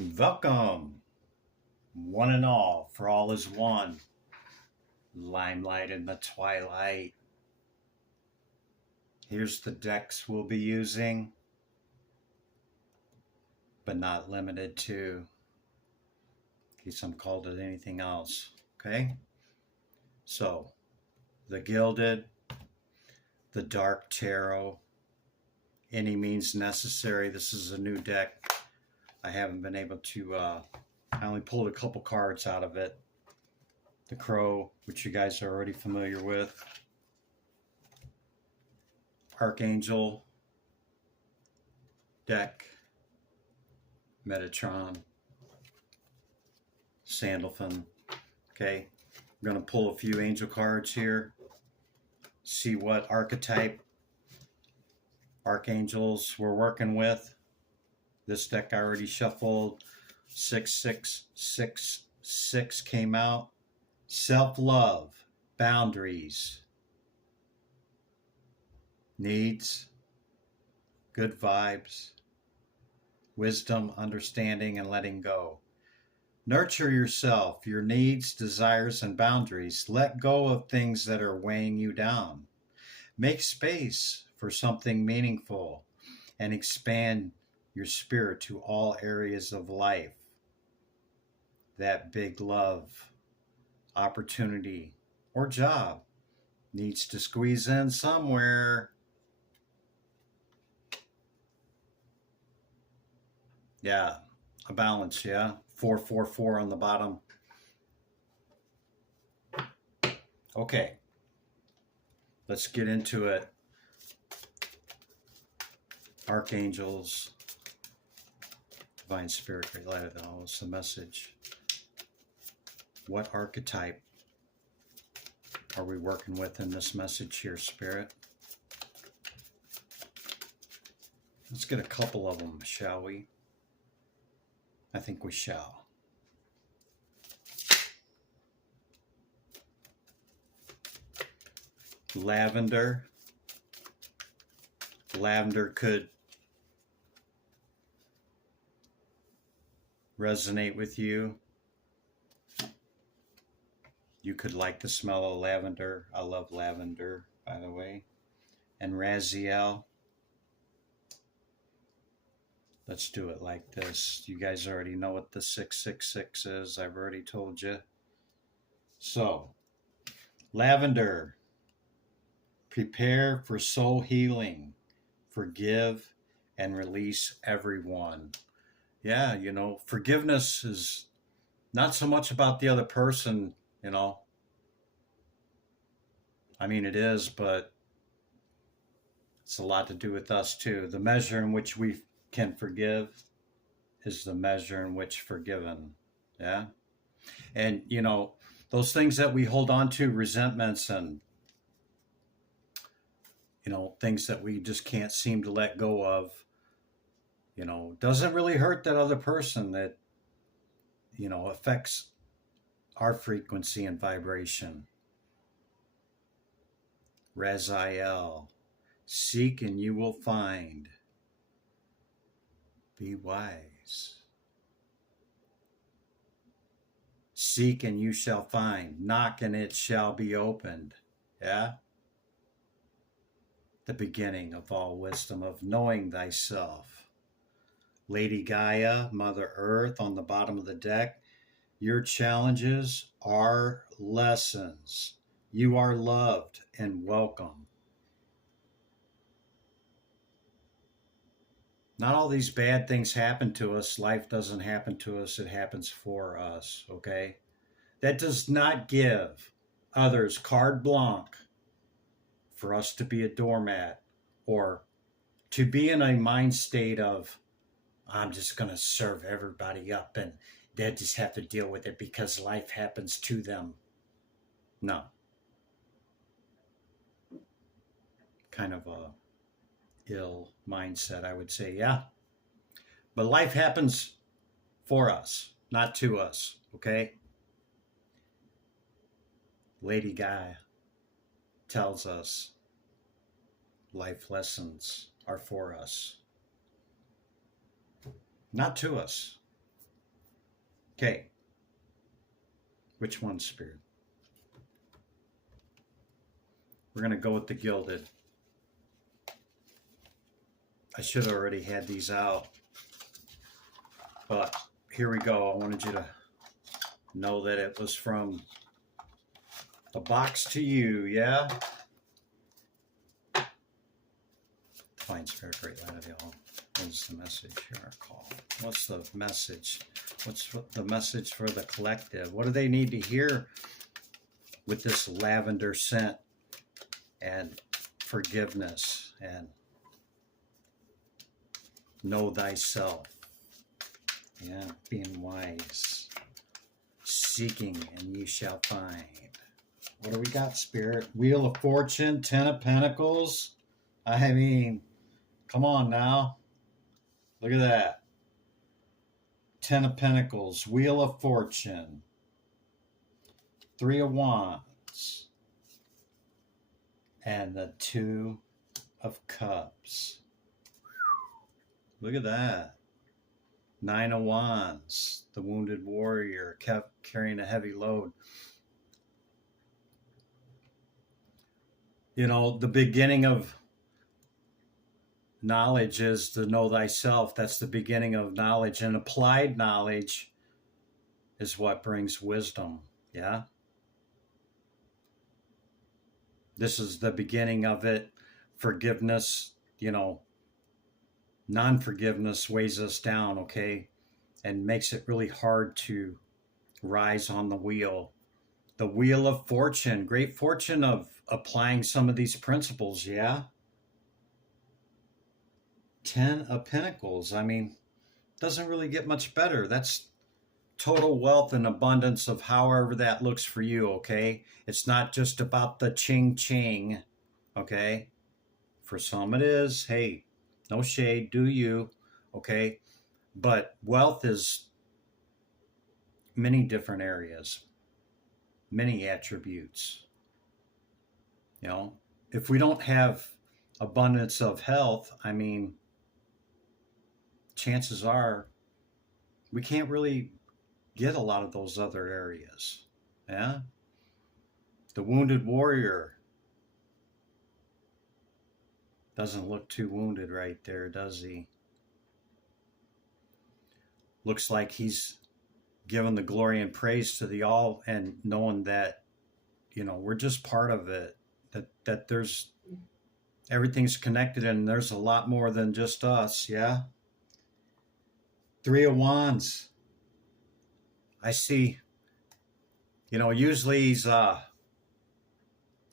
Welcome, one and all, for all is one. Limelight in the twilight. Here's the decks we'll be using, but not limited to, in case I'm called it anything else. Okay? So, the Gilded, the Dark Tarot, Any Means Necessary. This is a new deck. I haven't been able to, I only pulled a couple cards out of it. The Crow, which you guys are already familiar with. Archangel deck, Metatron, Sandalphon. Okay, I'm going to pull a few angel cards here, see what archetype archangels we're working with. This deck I already shuffled. 6666 came out. Self-love, boundaries, needs, good vibes, wisdom, understanding, and letting go. Nurture yourself, your needs, desires, and boundaries. Let go of things that are weighing you down. Make space for something meaningful and expand your spirit to all areas of life. That big love, opportunity, or job needs to squeeze in somewhere. Yeah, a balance, yeah. 444 on the bottom. Okay, let's get into it. Archangels, Divine Spirit, Great Light of All, what's the message? What archetype are we working with in this message here, Spirit? Let's get a couple of them, shall we? I think we shall. Lavender. Lavender could resonate with you. You could like the smell of lavender. I love lavender, by the way. And Raziel. Let's do it like this. You guys already know what the 666 is. I've already told you. So, lavender. Prepare for soul healing. Forgive and release everyone. Yeah, you know, forgiveness is not so much about the other person, you know. I mean, it is, but it's a lot to do with us too. The measure in which we can forgive is the measure in which forgiven. Yeah. And, you know, those things that we hold on to, resentments and, you know, things that we just can't seem to let go of, you know, doesn't really hurt that other person. That, you know, affects our frequency and vibration. Raziel, seek and you will find. Be wise. Seek and you shall find. Knock and it shall be opened. Yeah? The beginning of all wisdom, of knowing thyself. Lady Gaia, Mother Earth on the bottom of the deck. Your challenges are lessons. You are loved and welcome. Not all these bad things happen to us. Life doesn't happen to us. It happens for us, okay? That does not give others carte blanche for us to be a doormat or to be in a mind state of, I'm just going to serve everybody up and they just have to deal with it because life happens to them. No. Kind of a ill mindset, I would say, yeah. But life happens for us, not to us, okay? Lady Gaia tells us life lessons are for us, not to us. Okay. Which one, Spirit? We're going to go with the gilded. I should have already had these out. But here we go. I wanted you to know that it was from the box to you, yeah? Divine Spirit, great light of the all. What's the message here? Our call. What's the message? What's the message for the collective? What do they need to hear with this lavender scent and forgiveness and know thyself? Yeah, being wise, seeking and ye shall find. What do we got, Spirit? Wheel of Fortune, Ten of Pentacles. I mean, come on now. Look at that. Ten of Pentacles, Wheel of Fortune, Three of Wands, and the Two of Cups. Look at that. Nine of Wands, the wounded warrior kept carrying a heavy load. You know, the beginning of knowledge is to know thyself. That's the beginning of knowledge. And applied knowledge is what brings wisdom. Yeah? This is the beginning of it. Forgiveness, you know, non-forgiveness weighs us down, okay? And makes it really hard to rise on the wheel. The Wheel of Fortune, great fortune of applying some of these principles, yeah? Ten of Pentacles, I mean, doesn't really get much better. That's total wealth and abundance of however that looks for you, okay? It's not just about the ching-ching, okay? For some it is, hey, no shade, do you, okay? But wealth is many different areas, many attributes. You know, if we don't have abundance of health, I mean, chances are we can't really get a lot of those other areas. Yeah? The wounded warrior doesn't look too wounded right there, does he? Looks like he's given the glory and praise to the all and knowing that, you know, we're just part of it. That there's everything's connected and there's a lot more than just us, yeah? Three of Wands. I see, you know, usually he's up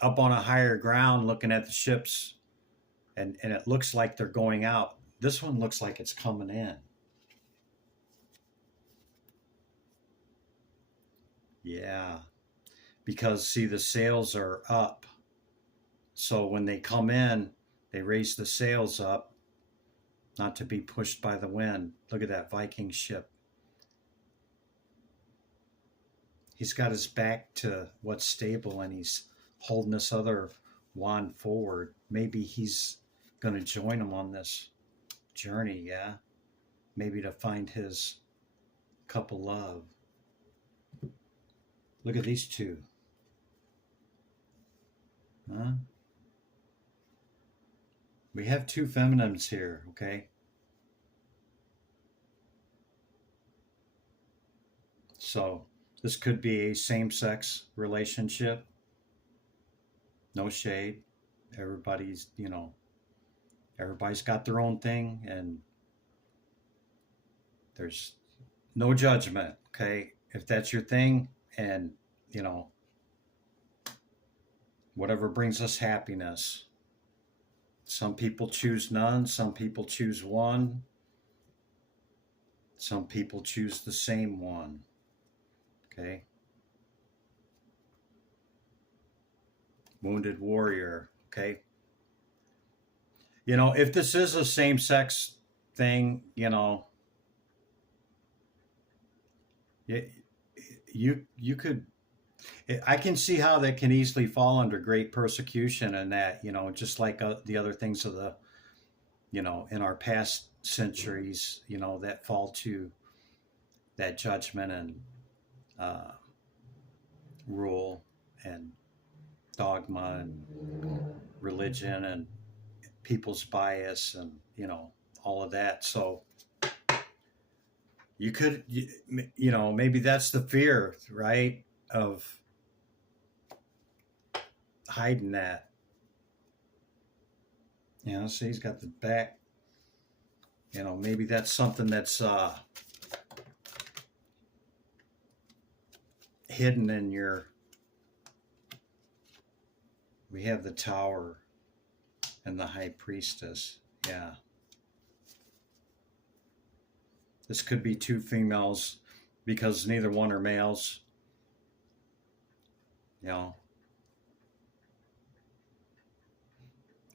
on a higher ground looking at the ships and it looks like they're going out. This one looks like it's coming in. Yeah, because see, the sails are up. So when they come in, they raise the sails up, not to be pushed by the wind. Look at that Viking ship. He's got his back to what's stable and he's holding this other wand forward. Maybe he's going to join him on this journey, yeah? Maybe to find his cup of love. Look at these two. Huh? We have two feminines here, okay? So this could be a same-sex relationship. No shade. Everybody's, you know, everybody's got their own thing and there's no judgment, okay? If that's your thing and, you know, whatever brings us happiness. Some people choose none. Some people choose one. Some people choose the same one. Okay. Wounded warrior. Okay. You know, if this is a same-sex thing, you know, you could, I can see how that can easily fall under great persecution and that, you know, just like the other things of the, you know, in our past centuries, you know, that fall to that judgment and uh, rule and dogma and religion and people's bias and all of that. So you could maybe that's the fear, right, of hiding that. See, he's got the back. Maybe that's something that's hidden in your. We have the Tower and the High Priestess. Yeah. This could be two females because neither one are males.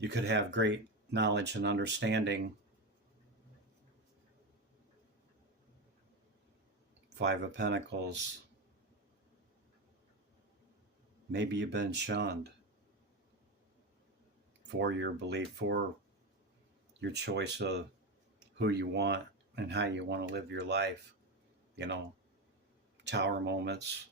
You could have great knowledge and understanding. Five of Pentacles. Maybe you've been shunned for your belief, for your choice of who you want and how you want to live your life. Tower moments.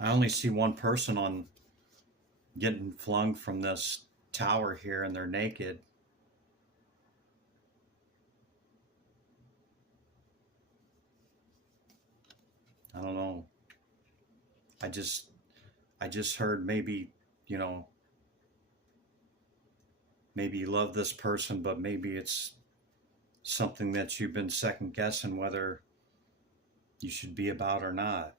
I only see one person on getting flung from this tower here, and they're naked. I don't know. I just heard maybe, maybe you love this person, but maybe it's something that you've been second guessing whether you should be about or not.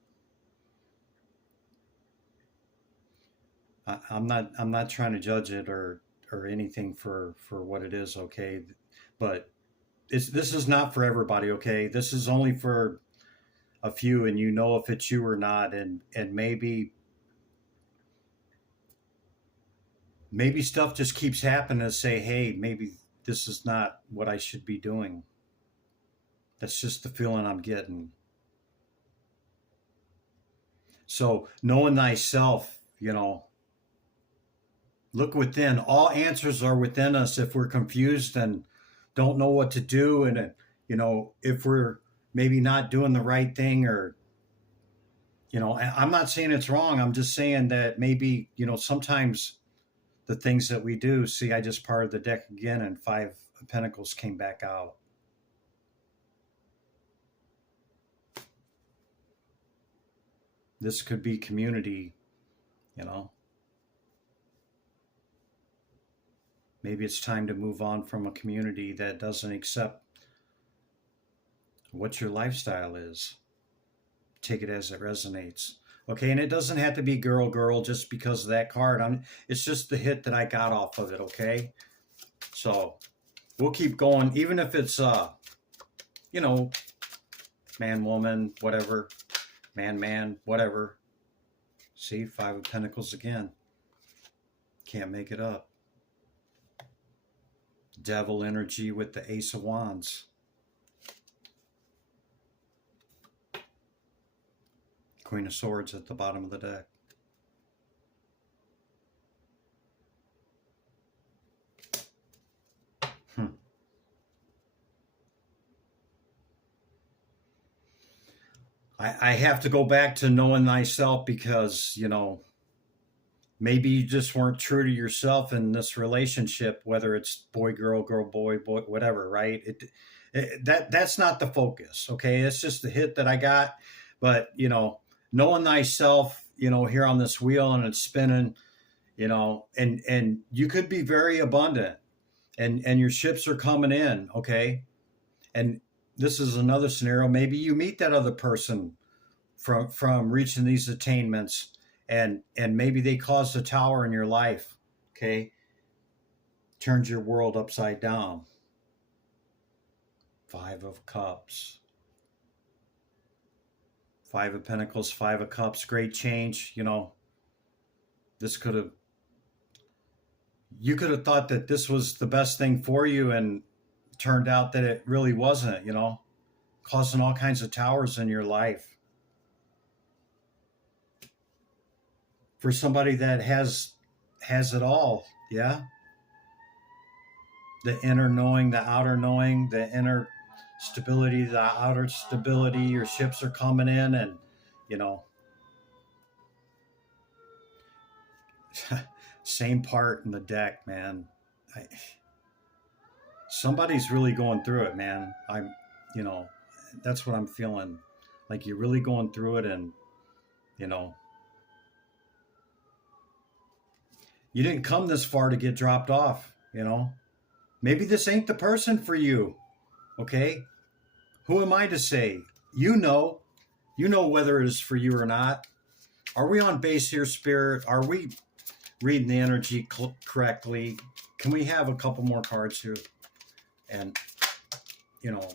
I'm not trying to judge it or anything for what it is, okay? But this is not for everybody, okay? This is only for a few, and if it's you or not, and maybe stuff just keeps happening to say, hey, maybe this is not what I should be doing. That's just the feeling I'm getting. So knowing thyself, look within. All answers are within us if we're confused and don't know what to do, and if we're maybe not doing the right thing, or I'm not saying it's wrong. I'm just saying that maybe sometimes the things that we do. See, I just parted the deck again, and Five of Pentacles came back out. This could be community, Maybe it's time to move on from a community that doesn't accept what your lifestyle is. Take it as it resonates. Okay, and it doesn't have to be girl just because of that card. It's just the hit that I got off of it, okay? So we'll keep going, even if it's man, woman, whatever, man, whatever. See, Five of Pentacles again. Can't make it up. Devil energy with the Ace of Wands. Queen of Swords at the bottom of the deck. I have to go back to knowing thyself because, maybe you just weren't true to yourself in this relationship, whether it's boy, girl, boy, whatever, right? That's not the focus, okay? It's just the hit that I got. But, knowing thyself, here on this wheel and it's spinning, and you could be very abundant and your ships are coming in, okay? And this is another scenario. Maybe you meet that other person from reaching these attainments, and maybe they caused a tower in your life, okay? Turns your world upside down. Five of Cups. Five of Pentacles, Five of Cups, great change. This you could have thought that this was the best thing for you, and turned out that it really wasn't, causing all kinds of towers in your life. for somebody that has it all. Yeah, the inner knowing, the outer knowing, the inner stability, the outer stability. Your ships are coming in, and you know, same part in the deck, man. I, Somebody's really going through it, man. You know, that's what I'm feeling. Like you're really going through it, and you know, you didn't come this far to get dropped off. You know, maybe this ain't the person for you. Okay, who am I to say? You know, whether it is for you or not. Are we on base here, Spirit? Are we reading the energy correctly? Can we have a couple more cards here? And you know,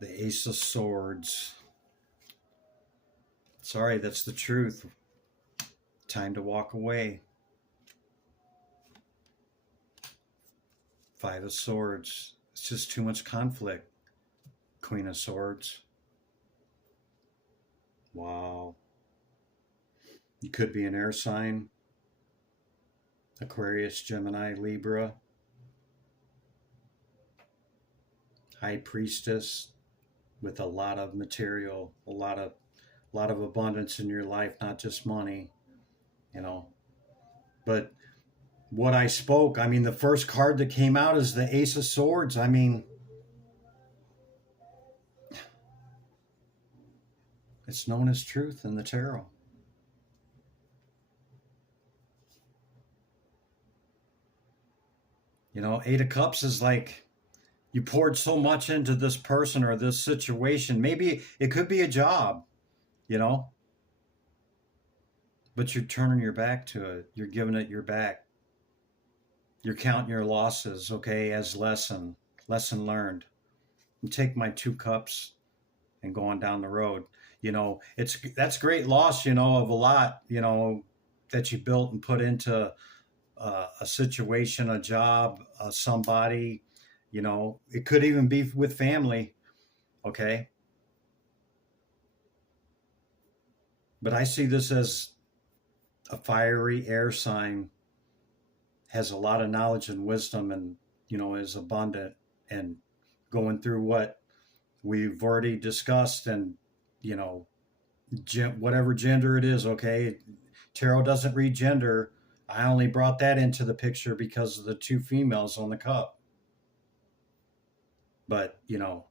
the Ace of Swords. Sorry, that's the truth. Time to walk away. Five of Swords. It's just too much conflict. Queen of Swords. Wow. You could be an air sign. Aquarius, Gemini, Libra. High Priestess with a lot of material, a lot of abundance in your life, not just money, you know. But what I spoke, I mean, the first card that came out is the Ace of Swords. I mean, it's known as truth in the tarot. You know, Eight of Cups is like you poured so much into this person or this situation. Maybe it could be a job, you know, but you're turning your back to it. You're giving it your back. You're counting your losses, okay, as lesson learned. And take my 2 cups and go on down the road. You know, that's great loss, you know, of a lot, you know, that you built and put into a situation, a job, somebody, you know, it could even be with family, okay? But I see this as a fiery air sign, has a lot of knowledge and wisdom, and, you know, is abundant and going through what we've already discussed, and, you know, whatever gender it is, okay? Tarot doesn't read gender. I only brought that into the picture because of the 2 females on the cup. But, you know,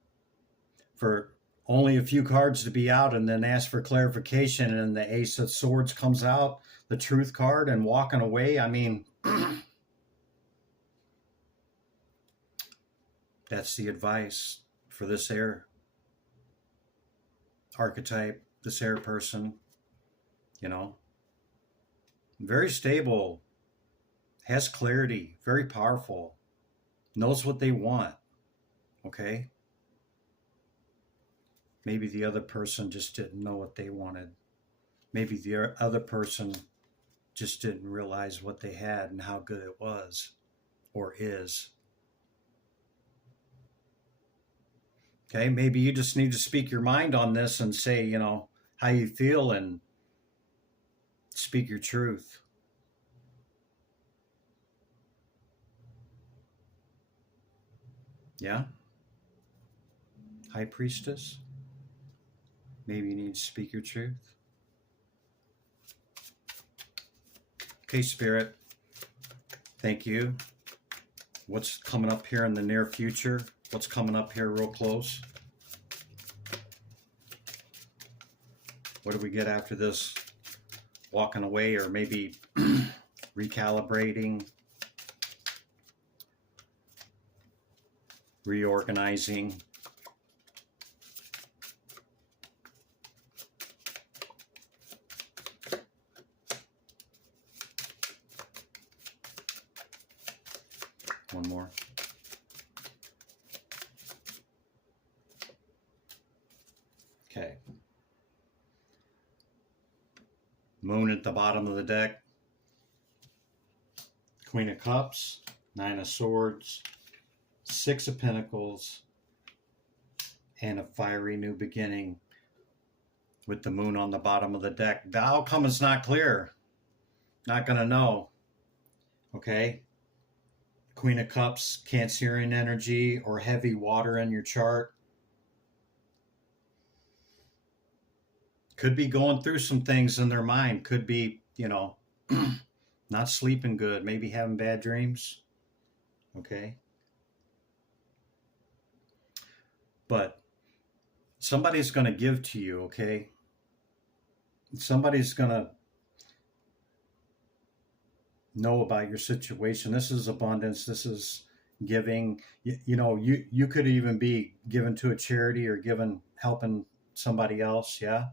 for only a few cards to be out and then ask for clarification, and the Ace of Swords comes out, the truth card, and walking away, I mean, that's the advice for this air archetype, this air person, you know. Very stable, has clarity, very powerful, knows what they want, okay? Maybe the other person just didn't know what they wanted. Maybe the other person just didn't realize what they had and how good it was or is. Okay, maybe you just need to speak your mind on this and say, you know, how you feel and speak your truth. Yeah? High Priestess? Maybe you need to speak your truth. Okay, Spirit. Thank you. What's coming up here in the near future? What's coming up here real close? What do we get after this? Walking away, or maybe recalibrating, reorganizing. One more. Okay. Moon at the bottom of the deck. Queen of Cups, 9 of Swords, 6 of Pentacles, and a fiery new beginning. with the moon on the bottom of the deck. The outcome is not clear. Not going to know. Okay? Queen of Cups, Cancerian energy, or heavy water in your chart. Could be going through some things in their mind. Could be, not sleeping good. Maybe having bad dreams. Okay? But somebody's going to give to you, okay? Somebody's going to know about your situation. This is abundance. This is giving. You could even be given to a charity or helping somebody else, yeah?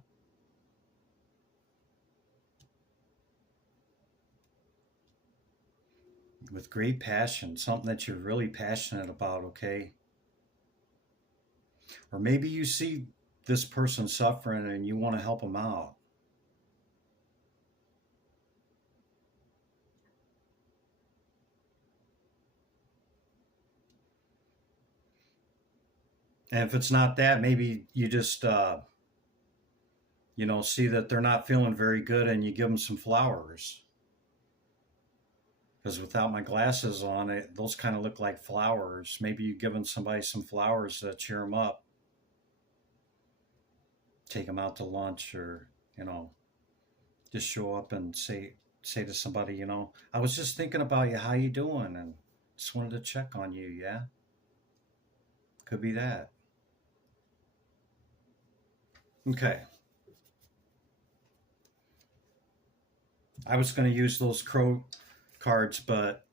With great passion, something that you're really passionate about, okay? Or maybe you see this person suffering and you want to help them out. And if it's not that, maybe you just, see that they're not feeling very good and you give them some flowers. Because without my glasses on, those kind of look like flowers. Maybe you giving somebody some flowers to cheer them up. Take them out to lunch, or just show up and say to somebody, I was just thinking about you. How you doing? And just wanted to check on you. Yeah, could be that. Okay. I was going to use those crow cards, but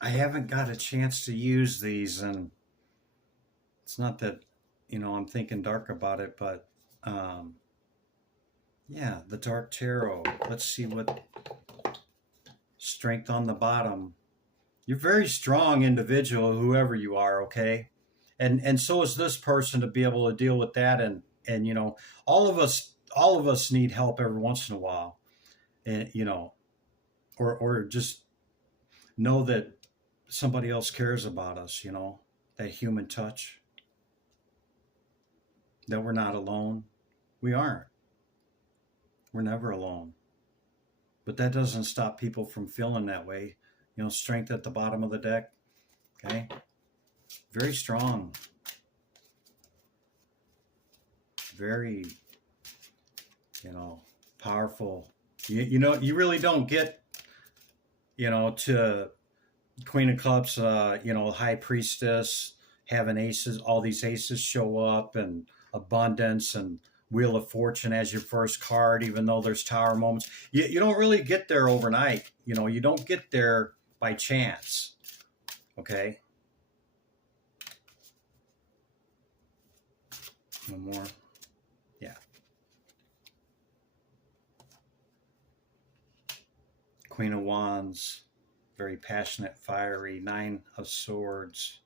I haven't got a chance to use these, and it's not that I'm thinking dark about it, but yeah, the Dark Tarot. Let's see what strength on the bottom. You're a very strong individual, whoever you are, okay? And so is this person, to be able to deal with that. And all of us need help every once in a while. And or just know that somebody else cares about us, that human touch, that we're not alone. We aren't. We're never alone. But that doesn't stop people from feeling that way. Strength at the bottom of the deck. Okay. Very strong. Very, powerful. You really don't get, to Queen of Cups, High Priestess, having aces, all these aces show up, and abundance, and Wheel of Fortune as your first card, even though there's Tower moments. You don't really get there overnight. You don't get there by chance. Okay. One more. Yeah. Queen of Wands, very passionate, fiery. Nine of Swords,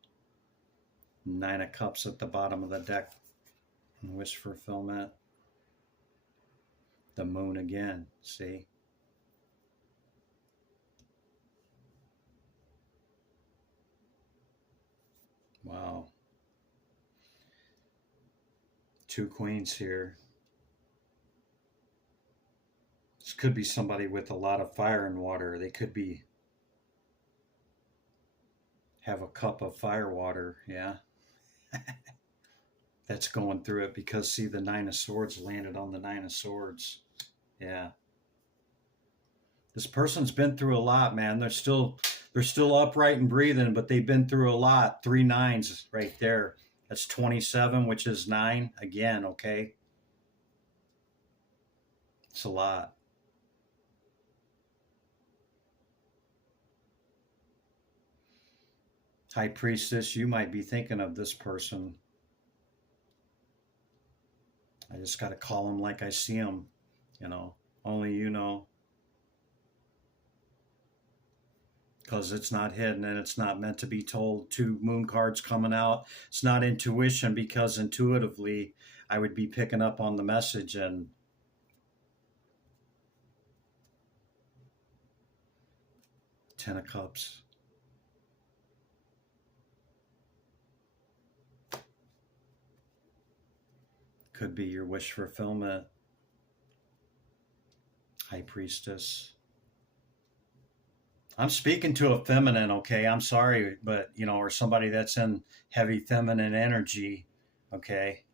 Nine of Cups at the bottom of the deck. Wish fulfillment. The Moon again, see? Wow. Two Queens here. This could be somebody with a lot of fire and water. They could have a cup of fire water, yeah? That's going through it, because see, the Nine of Swords landed on the Nine of Swords. Yeah. This person's been through a lot, man. They're still upright and breathing, but they've been through a lot. 3 9s right there. That's 27, which is 9 again, okay? It's a lot. High Priestess, you might be thinking of this person. I just got to call them like I see them, only you know. Because it's not hidden and it's not meant to be told. 2 moon cards coming out. It's not intuition, because intuitively I would be picking up on the message. And Ten of Cups. Could be your wish fulfillment. High Priestess. I'm speaking to a feminine, okay? I'm sorry, but or somebody that's in heavy feminine energy, okay?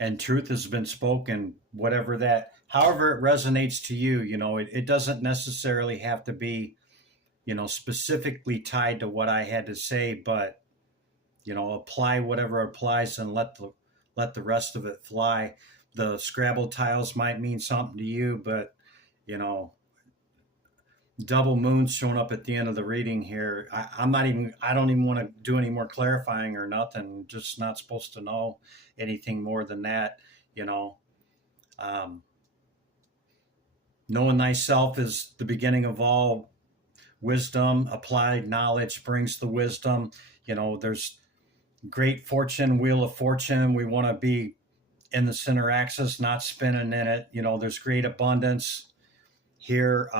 And truth has been spoken, whatever that, however it resonates to you, it doesn't necessarily have to be, specifically tied to what I had to say, but, apply whatever applies and let the rest of it fly. The Scrabble tiles might mean something to you, but, you know, double moons showing up at the end of the reading here. I don't even want to do any more clarifying or nothing. Just not supposed to know anything more than that, you know. Um, Knowing thyself is the beginning of all wisdom. Applied knowledge brings the wisdom. There's great fortune, wheel of fortune. We want to be in the center axis, not spinning in it. There's great abundance here.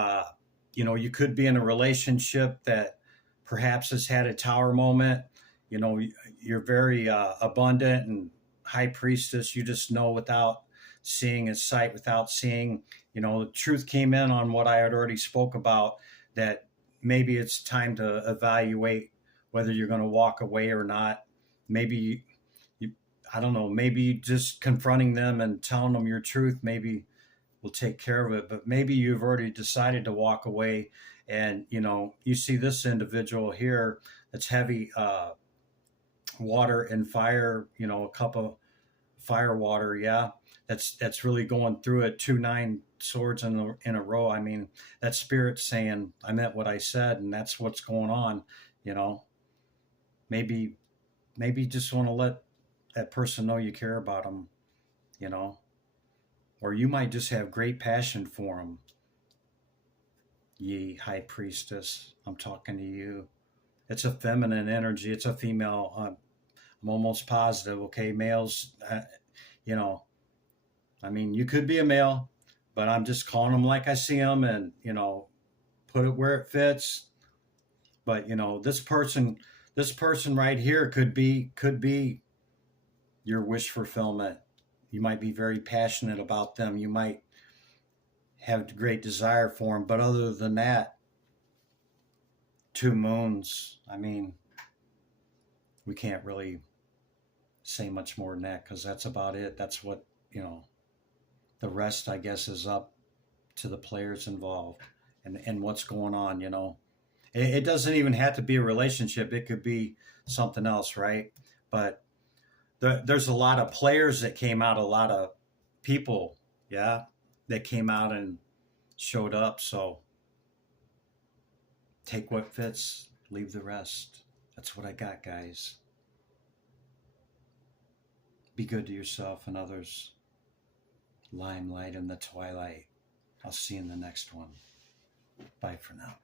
You could be in a relationship that perhaps has had a tower moment. You're very abundant and high priestess. You just know without seeing is sight without seeing. The truth came in on what I had already spoke about, that maybe it's time to evaluate whether you're going to walk away or not. Maybe I don't know, maybe just confronting them and telling them your truth maybe will take care of it. But maybe you've already decided to walk away, and you see this individual here that's heavy water and fire, a cup of fire water, yeah. That's really going through it. 2 9 swords in a row. I mean, that spirit's saying I meant what I said, and that's what's going on. You know, maybe you just want to let that person know you care about them. You know, or you might just have great passion for them. Ye high priestess, I'm talking to you. It's a feminine energy. It's a female. I'm almost positive. Okay, males. You know, I mean, you could be a male, but I'm just calling them like I see them, and put it where it fits. But this person right here could be your wish fulfillment. You might be very passionate about them. You might have great desire for them, but other than that, 2 moons. I mean, we can't really say much more than that because that's about it. That's what the rest, I guess, is up to the players involved and what's going on. It doesn't even have to be a relationship. It could be something else, right? But there's a lot of players that came out, a lot of people, yeah, that came out and showed up. So take what fits, leave the rest. That's what I got, guys. Be good to yourself and others. Limelight in the twilight. I'll see you in the next one. Bye for now.